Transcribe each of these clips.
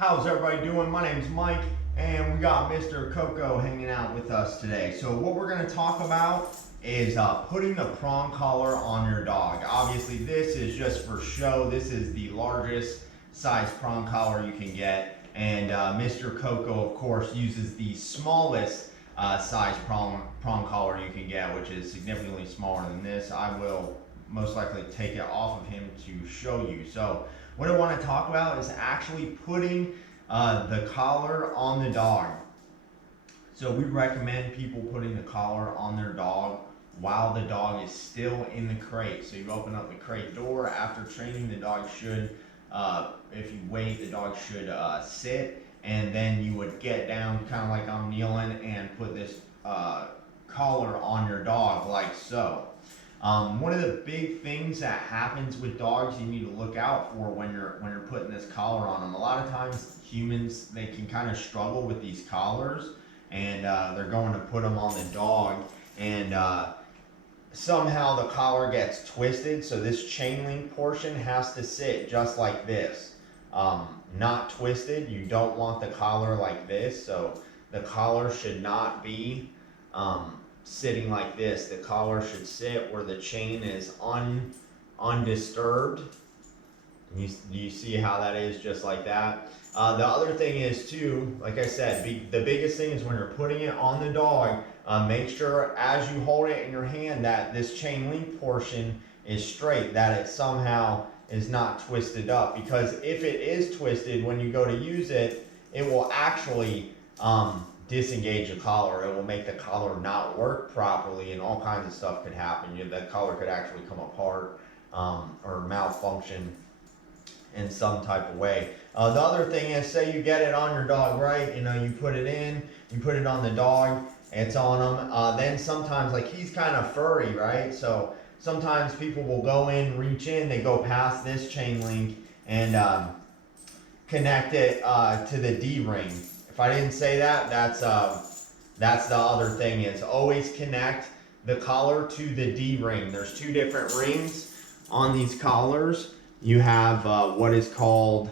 How's everybody doing? My name's Mike, and we got Mr. Coco hanging out with us today. So what we're going to talk about is putting the prong collar on your dog. Obviously, this is just for show. This is the largest size prong collar you can get, and Mr. Coco, of course, uses the smallest size prong collar you can get, which is significantly smaller than this. I will most likely take it off of him to show you. So what I want to talk about is actually putting the collar on the dog. So we recommend people putting the collar on their dog while the dog is still in the crate. So you open up the crate door. After training, the dog should, if you wait, the dog should sit, and then you would get down kind of like I'm kneeling and put this collar on your dog like so. One of the big things that happens with dogs you need to look out for when you're putting this collar on them. A lot of times humans, they can kind of struggle with these collars, and they're going to put them on the dog, and somehow the collar gets twisted, so this chain link portion has to sit just like this, not twisted. You don't want the collar like this, so the collar should not be sitting like this. The collar should sit where the chain is undisturbed. You see how that is, just like that. The other thing is too, like I said, the biggest thing is when you're putting it on the dog, make sure as you hold it in your hand that this chain link portion is straight, that it somehow is not twisted up, because if it is twisted, when you go to use it, it will actually disengage the collar. It will make the collar not work properly, and all kinds of stuff could happen. The collar could actually come apart or malfunction in some type of way. The other thing is, say you get it on your dog, right? You put it in, you put it on the dog, it's on him. Then sometimes, like, he's kind of furry, right? So sometimes people will go in, reach in, they go past this chain link and connect it to the D-ring. If I didn't say that, that's the other thing, is always connect the collar to the D-ring. There's two different rings on these collars. You have what is called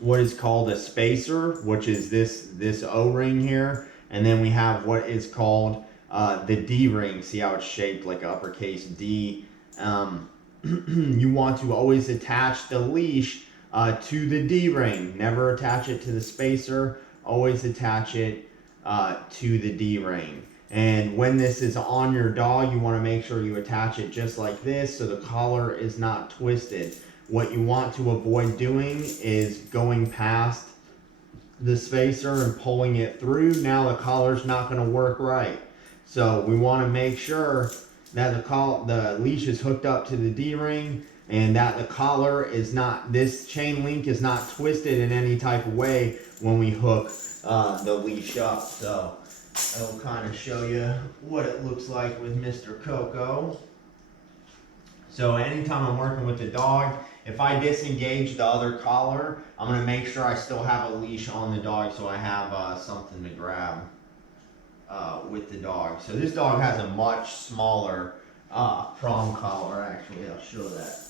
a spacer, which is this O-ring here, and then we have what is called the D-ring. See how it's shaped like an uppercase D? You want to always attach the leash to the D-ring. Never attach it to the spacer. Always attach it to the D-ring. And when this is on your dog, you want to make sure you attach it just like this, so the collar is not twisted. What you want to avoid doing is going past the spacer and pulling it through. Now the collar's not going to work right. So we want to make sure that the leash is hooked up to the D-ring, and that the collar is not, this chain link is not twisted in any type of way when we hook the leash up. So I will kind of show you what it looks like with Mr. Coco. So anytime I'm working with the dog, if I disengage the other collar, I'm going to make sure I still have a leash on the dog, so I have something to grab with the dog. So this dog has a much smaller prong collar. Actually, I'll show that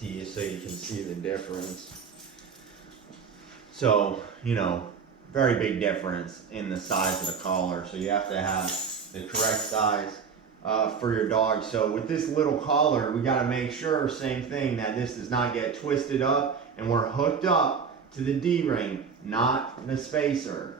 to you so you can see the difference. So, very big difference in the size of the collar. So you have to have the correct size for your dog. So with this little collar, we got to make sure, same thing, that this does not get twisted up, and we're hooked up to the D-ring, not the spacer.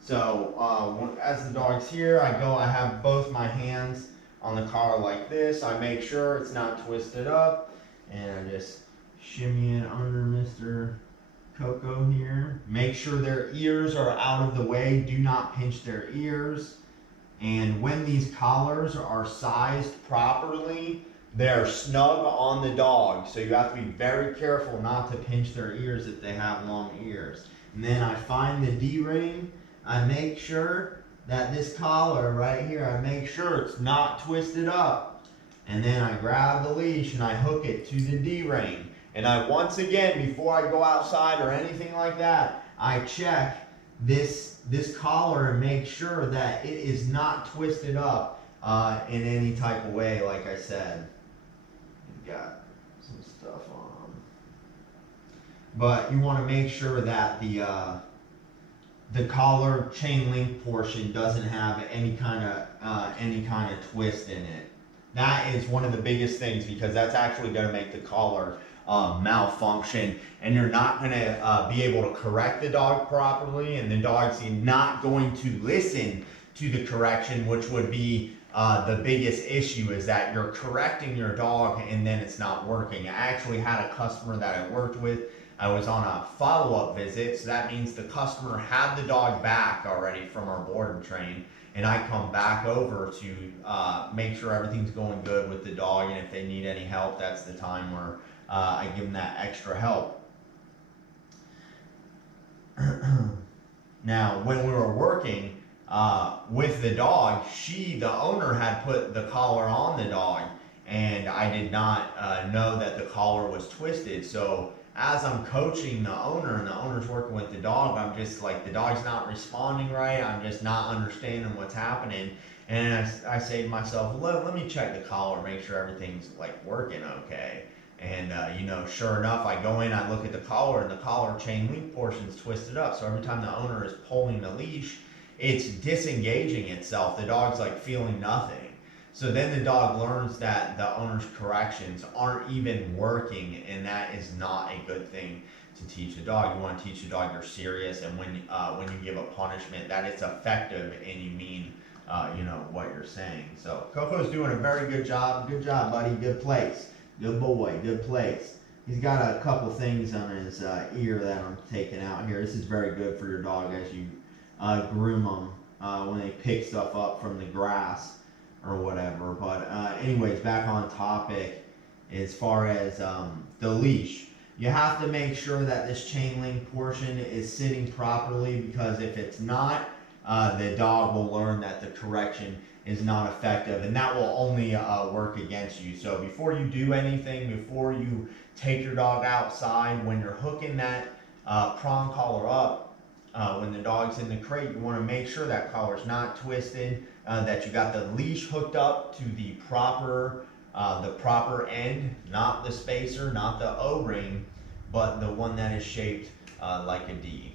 So as the dog's here, I have both my hands on the collar like this. I make sure it's not twisted up, and I just shimmy it under Mr. Coco here. Make sure their ears are out of the way. Do not pinch their ears. And when these collars are sized properly, they're snug on the dog. So you have to be very careful not to pinch their ears if they have long ears. And then I find the D-ring. I make sure that this collar right here, I make sure it's not twisted up. And then I grab the leash and I hook it to the D-ring. And I, once again, before I go outside or anything like that, I check this collar and make sure that it is not twisted up in any type of way. Like I said, you've got some stuff on. but you want to make sure that the collar chain link portion doesn't have any kind of twist in it. That is one of the biggest things, because that's actually going to make the collar malfunction, and you're not going to be able to correct the dog properly, and the dog's not going to listen to the correction, which would be the biggest issue, is that you're correcting your dog and then it's not working. I actually had a customer that I worked with. I was on a follow-up visit, so that means the customer had the dog back already from our board and train, and I come back over to make sure everything's going good with the dog, and if they need any help, that's the time where I give them that extra help. Now, when we were working with the dog, the owner had put the collar on the dog, and I did not know that the collar was twisted. So as I'm coaching the owner and the owner's working with the dog, I'm just like, the dog's not responding right. I'm just not understanding what's happening. And I say to myself, let me check the collar, make sure everything's like working okay. And sure enough, I go in, I look at the collar, and the collar chain link portion's twisted up. So every time the owner is pulling the leash, it's disengaging itself. The dog's like feeling nothing. So then the dog learns that the owner's corrections aren't even working, and that is not a good thing to teach a dog. You want to teach a dog you're serious, and when you give a punishment, that it's effective and you mean what you're saying. So Coco's doing a very good job. Good job, buddy. Good place. Good boy. Good place. He's got a couple things on his ear that I'm taking out here. This is very good for your dog as you groom them when they pick stuff up from the grass or whatever. But anyways, back on topic, as far as the leash, you have to make sure that this chain link portion is sitting properly, because if it's not, the dog will learn that the correction is not effective, and that will only work against you. So before you do anything, before you take your dog outside, when you're hooking that prong collar up, when the dog's in the crate, you want to make sure that collar's not twisted, that you got the leash hooked up to the proper end, not the spacer, not the O-ring, but the one that is shaped like a D.